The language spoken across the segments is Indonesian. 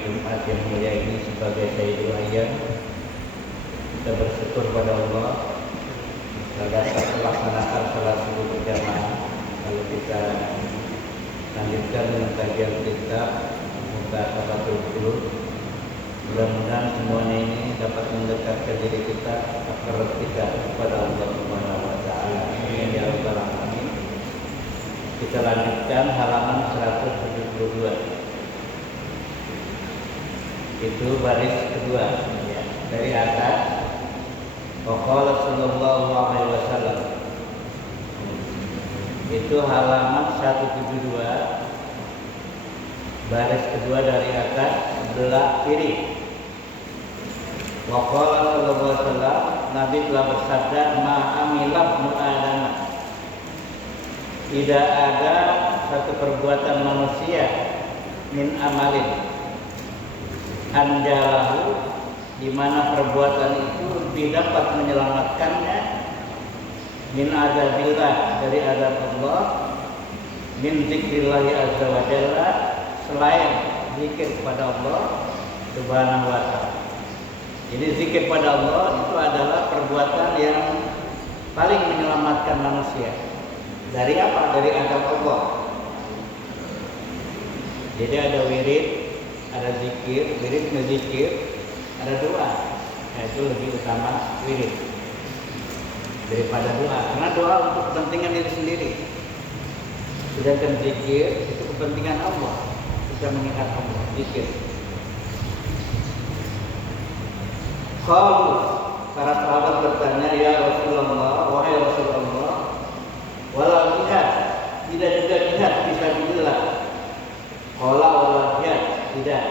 Jumat yang mulia ini sebagai Sayyidul Ayyam. Kita bersyukur pada Allah pada saat melaksanakan salat subuh berjamaah. Lalu kita lanjutkan dengan kajian kita muka Tafatul Qulub. Mudah-mudahan semuanya ini dapat mendekatkan diri kita agar kita kepada Allah Subhanahu wa taala. Amin ya rabbal alamin. Kita lanjutkan halaman 172. Itu baris kedua ya, dari atas. Waqala sallallahu alaihi wasallam. Itu halaman 172, baris kedua dari atas sebelah kiri. Waqala sallallahu alaihi wasallam, Nabi telah bersabda, ma amila ibnu Adam. Tidak ada satu perbuatan manusia min amalin anjalahu, di mana perbuatan itu lebih dapat menyelamatkannya min adzabillah, dari azab Allah, min zikrillah azza wa jalla, selain zikir kepada Allah Subhanahu wa taala. Jadi zikir pada Allah itu adalah perbuatan yang paling menyelamatkan manusia. Dari apa? Dari azab Allah. Jadi ada wirid, ada zikir, wirid ngezikir, ada doa. Nah, itu lebih utama wirid daripada doa, karena doa untuk kepentingan diri sendiri. Sedangkan zikir itu kepentingan Allah, kita mengingat Allah, zikir. Qalu, para sahabat bertanya, ya Rasulullah, wahai Rasulullah, wala jihad, tidak juga jihad fisabilillah. Qala wala jihad, tidak.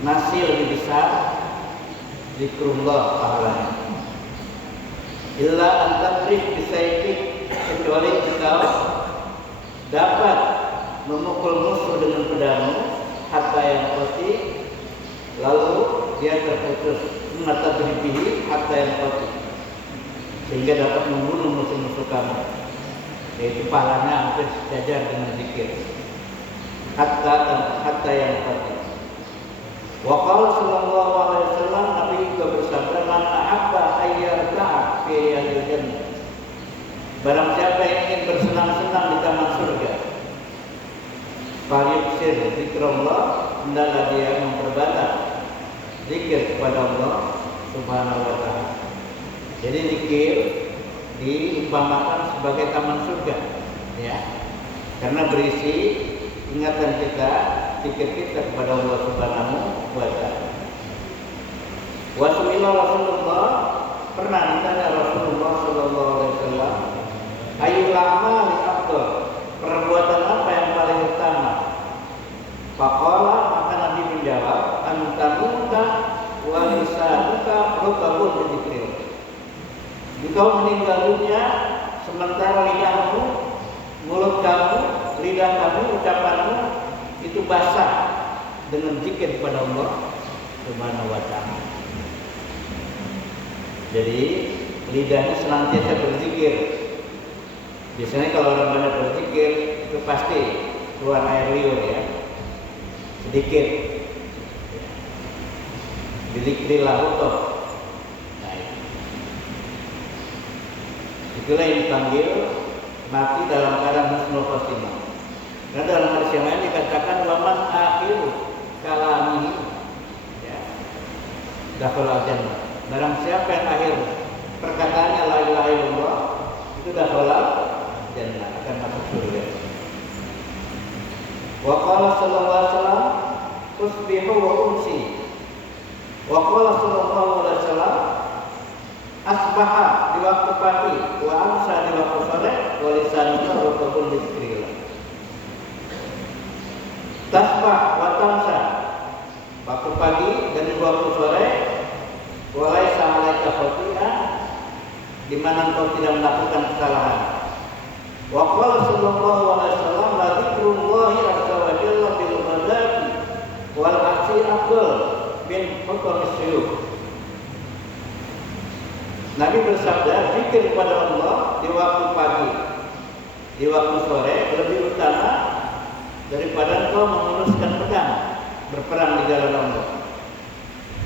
Nasi lebih besar zikrullah pahalanya. Illa antadrib bisayfik, kecuali engkau dapat memukul musuh dengan pedangmu hatta yang qati, lalu dia terputus, natadribihi hatta yang qati, sehingga dapat membunuh musuh-musuh kamu. Yaitu pahalanya hampir sejajar dengan zikir. Hatta yang qati. Wa qala sallallahu alaihi wasallam, Nabi juga bersabda, man ahabba ayyarta'a fi yadil jannah. Barang siapa yang ingin bersenang-senang di taman surga, falyuksir zikrullah, hendaklah dia memperbanyak zikir kepada Allah Subhanahu wa taala. Jadi zikir diumpamakan sebagai taman surga, ya. Karena berisi ingatan kita, zikir kita kepada Allah Subhanahu wa taala. Wasu'ila Rasulullah, pernah ditanya Rasulullah sallallahu alaihi wasallam, ayyul a'mali afdal, perbuatan apa yang paling utama? Faqala, maka Nabi menjawab, antamuta wa lisanuka rutbun bi dzikrillah. Engkau meninggal dunia sementara lidahmu, mulut kamu, lidah kamu, ucapanmu itu basah dengan zikir kepada Allah Subhanahu wa taala. Jadi lidahnya senantiasa berzikir. Biasanya kalau orang banyak berzikir itu pasti keluar air liur, ya, sedikit. Bizikrillah utuh. Nah, itulah yang dipanggil mati dalam keadaan husnul khotimah. Karena dalam hadis yang lain dikatakan waman akhiru kalamihi, ya, dakhala jannah. Barang siapa yang akhir perkataannya la ilaha illallah, itu dakhala jannah, akan masuk surga. Wa qala sallallahu alaihi wasallam, usbihu wa umsi. Wa qala sallallahu alaihi wasallam, asbaha di waktu pagi, wa amsa di waktu sore, wa lisanuka rutbun bi dzikrillah. Tasbah wa tamsa, waktu pagi dan waktu sore, wa laisa 'alaika khati'ah, di mana engkau tidak melakukan kesalahan. Wa qala sallallahu alaihi wasallam, la dzikrullahi azza wa jalla bil ghadati wal 'ashi afdal min hukmis syuyukh. Nabi bersabda, zikir kepada Allah di waktu pagi, di waktu sore lebih utama daripada engkau menguruskan pedang berperang di jalan Allah.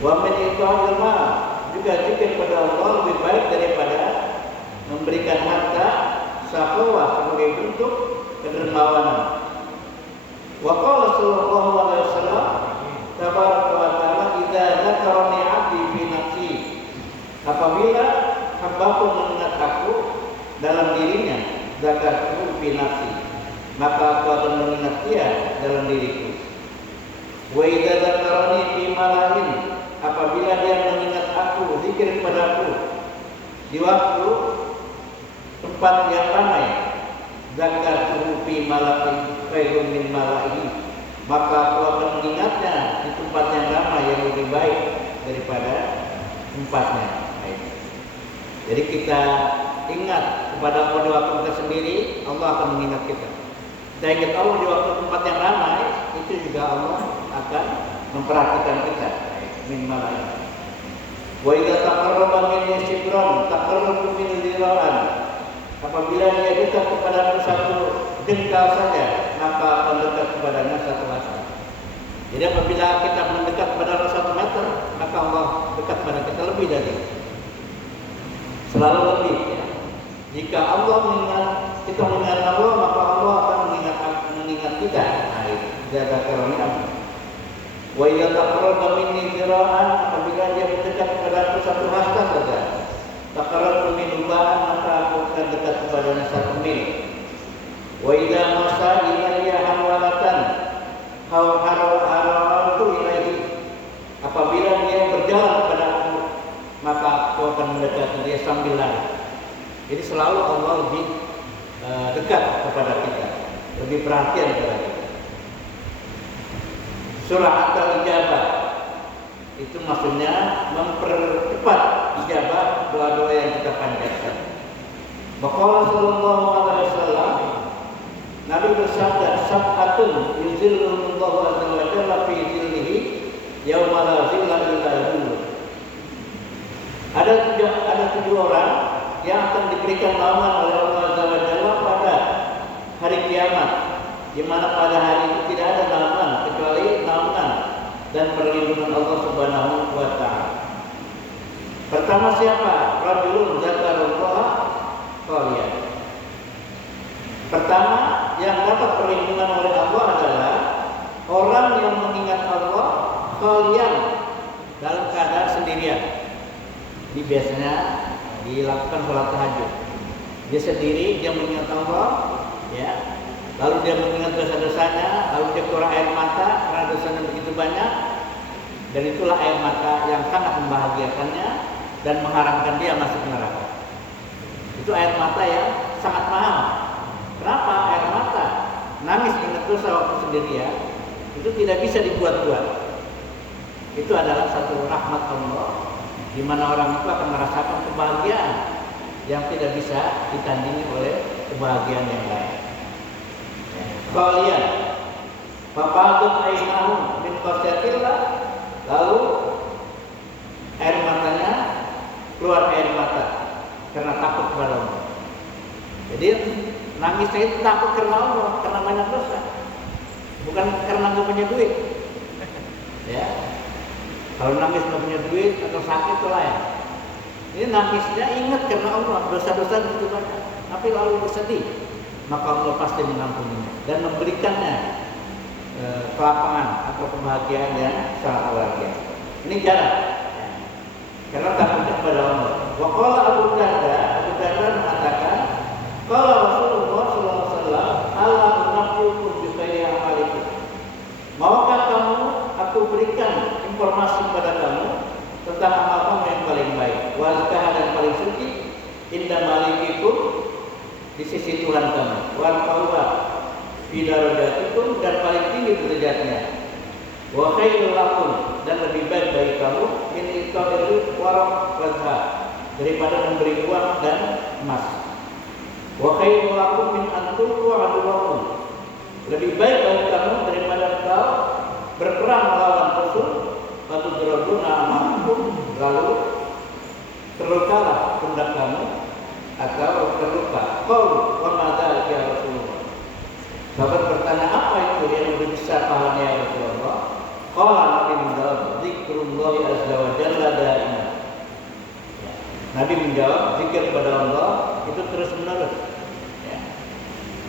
Wa min ita'il mal, juga zikir pada Allah lebih baik daripada memberikan harta syahwat sebagai bentuk kedermawanan. Wa qala sallallahu alaihi wasallam tabaraka wa ta'ala idza dzakarani 'abdi fi nafsi, apabila hamba-Ku mengingat Aku dalam dirinya, zakartu fi nafsi, maka Aku akan mengingat dia dalam diriku. Wa idza dzakarani fi malain, apabila dia mengingat Aku, zikir kepadaku di waktu tempat yang ramai, zakartu fi malain khairun min malaihi, maka Aku akan mengingatnya di tempat yang ramai yang lebih baik daripada tempatnya. Jadi kita ingat kepada Allah di waktu kita sendiri, Allah akan mengingat kita. Kita ingat Allah di waktu tempat yang ramai, itu juga Allah akan memperhatikan kita. Min malaihi. Wa idza taqarraba minni shibran taqarrabu min dhira'an, apabila dia dekat kepada satu jengkal saja, maka akan dekat kepadanya satu hasta. Jadi apabila kita mendekat kepada Allah 1 meter, maka Allah dekat kepada kita lebih dari itu. Selalu lebih, ya. Jika Allah kita mengingat Allah, maka Allah akan mengingat kita. Nah, jaga karunia. Wa idza taqarraba minni zira'an, apabila dia mendekat kepada aku 1 hasta saja, taqarrabu min ba'an, maka aku akan dekat kepadanya 1 mil. Wa idza masa ilayya hawalatan haratu ilaihi, apabila dia berjalan kepada aku, maka aku akan mendekati dia sambil lari. Jadi selalu Allah lebih dekat kepada kita, lebih perhatian kepada kita. Surah Al-Ijabah itu maksudnya mempercepat ijabah doa-doa yang kita panjatkan. Maka sallallahu alaihi wasallam, Nabi bersabda, sab'atun yuzillullahu azza wa jalla fi zillihi yauma la zilla illa dhilluh. Ada 7 orang yang akan diberikan naungan oleh Allah azza wa jalla pada hari kiamat, di mana pada hari itu tidak ada naungan kecuali naungan dan perlindungan Allah Subhanahu wa taala. Pertama siapa? Rajulun zakarullah khaliyan. Pertama yang dapat perlindungan oleh Allah adalah orang yang mengingat Allah khaliyan, dalam keadaan sendirian. Ini biasanya dilakukan sholat tahajud. Dia sendiri, dia mengingat Allah, ya. Lalu dia mengingat dosa-dosanya, lalu dia keluar air mata karena dosanya begitu banyak, dan itulah air mata yang sangat membahagiakannya dan mengharamkan dia masuk neraka. Itu air mata yang sangat mahal. Kenapa? Air mata nangis ingat dosa waktu sendirian itu tidak bisa dibuat-buat. Itu adalah satu rahmat Allah, di mana orang itu akan merasakan kebahagiaan yang tidak bisa ditandingi oleh kebahagiaan yang lain. Kalian, fafadat ainahu min khasyatillah, lalu air matanya keluar air mata karena takut kepada Allah. Jadi nangisnya itu takut karena Allah, karena banyak dosa, bukan karena nggak punya duit. Ya, kalau nangis nggak punya duit atau sakit itu lain. Ini nangisnya ingat karena Allah, dosa-dosa itu banyak, tapi lalu bersedih, maka Allah pasti mengampuninya dan memberikannya kelapangan atau kebahagiaan yang sangat luar biasa. Ini jalan, ya. Karena takutnya kepada Allah. Wa qala Abu Darda mengatakan, qala Rasulullah sallallahu alaihi wasallam, "Ala unabbiukum bi khairi amalikum." Maukah kamu aku berikan informasi kepada kamu tentang amal kamu yang paling baik, wazkah dan paling suci, inda malikikum, di sisi Tuhan kamu, wal qawwa fi darajatikum, dan paling tinggi derajatnya, wa khairul lakum, dan lebih baik bagi kamu, min iqabil waraq wadha, daripada memberi uang dan emas. Wa khairul lakum min antulqu aduwakum, lebih baik bagi kamu daripada engkau berperang melawan musuh, lalu berabuna amakum, lalu terlukalah pundak kamu atau terluka. Qaul wa ma dzalika ya Rasulullah. Sahabat bertanya, apa itu yang lebih besar pahalanya ya Rasulullah? Qala Nabi menjawab, zikrullah azza wa jalla da'iman. Ya. Nabi menjawab, zikir kepada Allah itu terus menerus. Ya.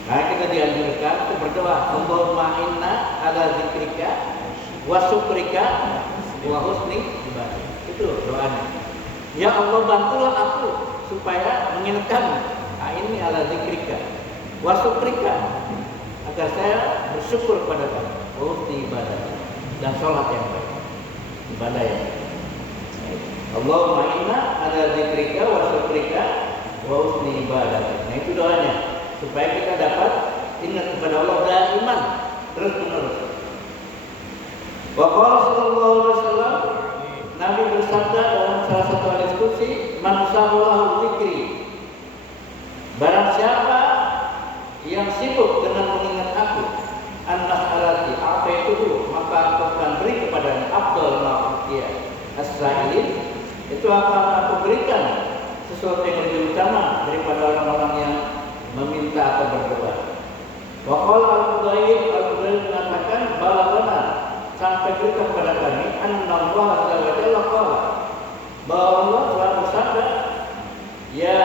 Nah, kita dianjurkan untuk berdoa, Allahumma inna ala zikrika wa syukrika wa husni ibadah. Itu doanya. Ya Allah, bantulah aku supaya mengingatkan. Nah, ini ala zikrika wa syukrika, agar saya bersyukur kepada Kamu. Wa husni ibadah, dan sholat yang baik, ibadah yang baik. Allahumma inna ala zikrika wa syukrika wa husni ibadah. Nah, itu doanya supaya kita dapat ingat kepada Allah daiman, terus menerus. Wa qala sallallahu alaihi wasallam, Nabi bersabda dalam salah satu diskusi, man sabahu zikri, barang siapa yang sibuk dengan mengingat aku, an-nas'alati, apa itu dulu, maka aku akan beri kepadanya afdal ma'utiyah as-sa'ilin, itu akan aku berikan sesuatu yang lebih utama daripada orang-orang yang meminta atau berdoa. Wa qala al-Qudayr mengatakan, balagana, sampai berita kepada kami, annallahu azza wa jalla qala, bahwa Allah telah bersabda, ya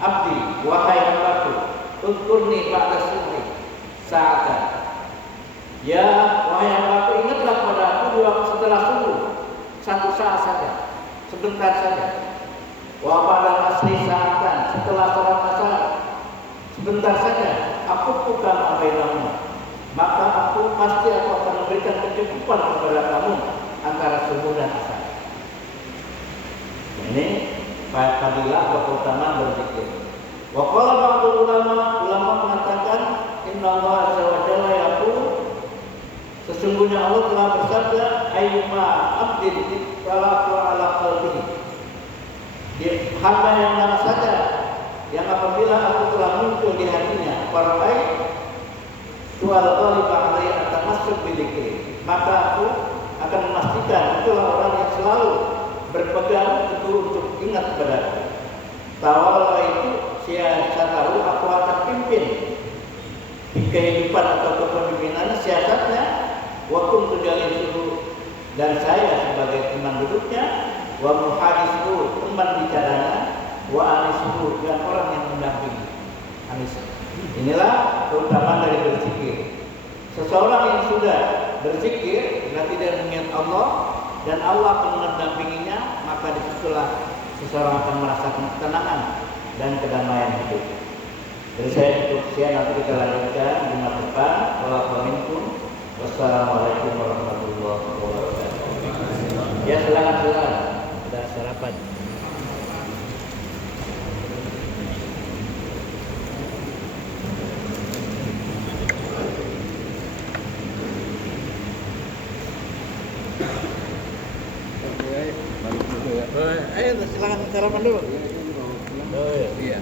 abdi, wahai hambaku, udkurni ba'da subhi sa'atan. Ya wahai hambaku, ingatlah pada aku di waktu setelah subuh, satu saat saja, sebentar saja. Wa ba'da asri sa'atan, setelah salat asar, sebentar saja. Aku bukan abainamu, maka aku pasti akan memberikan kecukupan kepada kamu antara subuh dan asar. Ini fadilah atau keutamaan berzikir. Wa qala ba'dul ulama mengatakan, innallaha azza wa jalla yaqul, sesungguhnya Allah telah bersabda, ayyuma abdin ittalaqu ala qalbihi, hamba yang mana saja yang apabila aku telah muncul di hatinya, farai tual ghalibah alaihi atamassuk bidzikri, maka aku akan memastikan itulah orang yang selalu berpegang teguh untuk ingat kepada-Ku. Tawalla itu siasatahu, aku akan pimpin di kehidupan atau kepemimpinan siasatnya, wa kuntu jalisuhu, dan saya sebagai teman duduknya, wa muhadisuhu, teman bicaranya, wa anisuhu, dan orang yang mendampingi. Anis. Inilah keutamaan dari berzikir. Seseorang yang sudah berzikir berarti dia mengingat Allah dan Allah akan mendampinginya, maka disitulah seseorang akan merasakan ketenangan dan kedamaian hidup. Jadi saya cukup sekian, nanti kita lanjutkan Jumat depan. Wassalamualaikum warahmatullahi wabarakatuh. Ya, silakan. Ada sarapan. Ayo silakan sarapan dulu. Oh iya.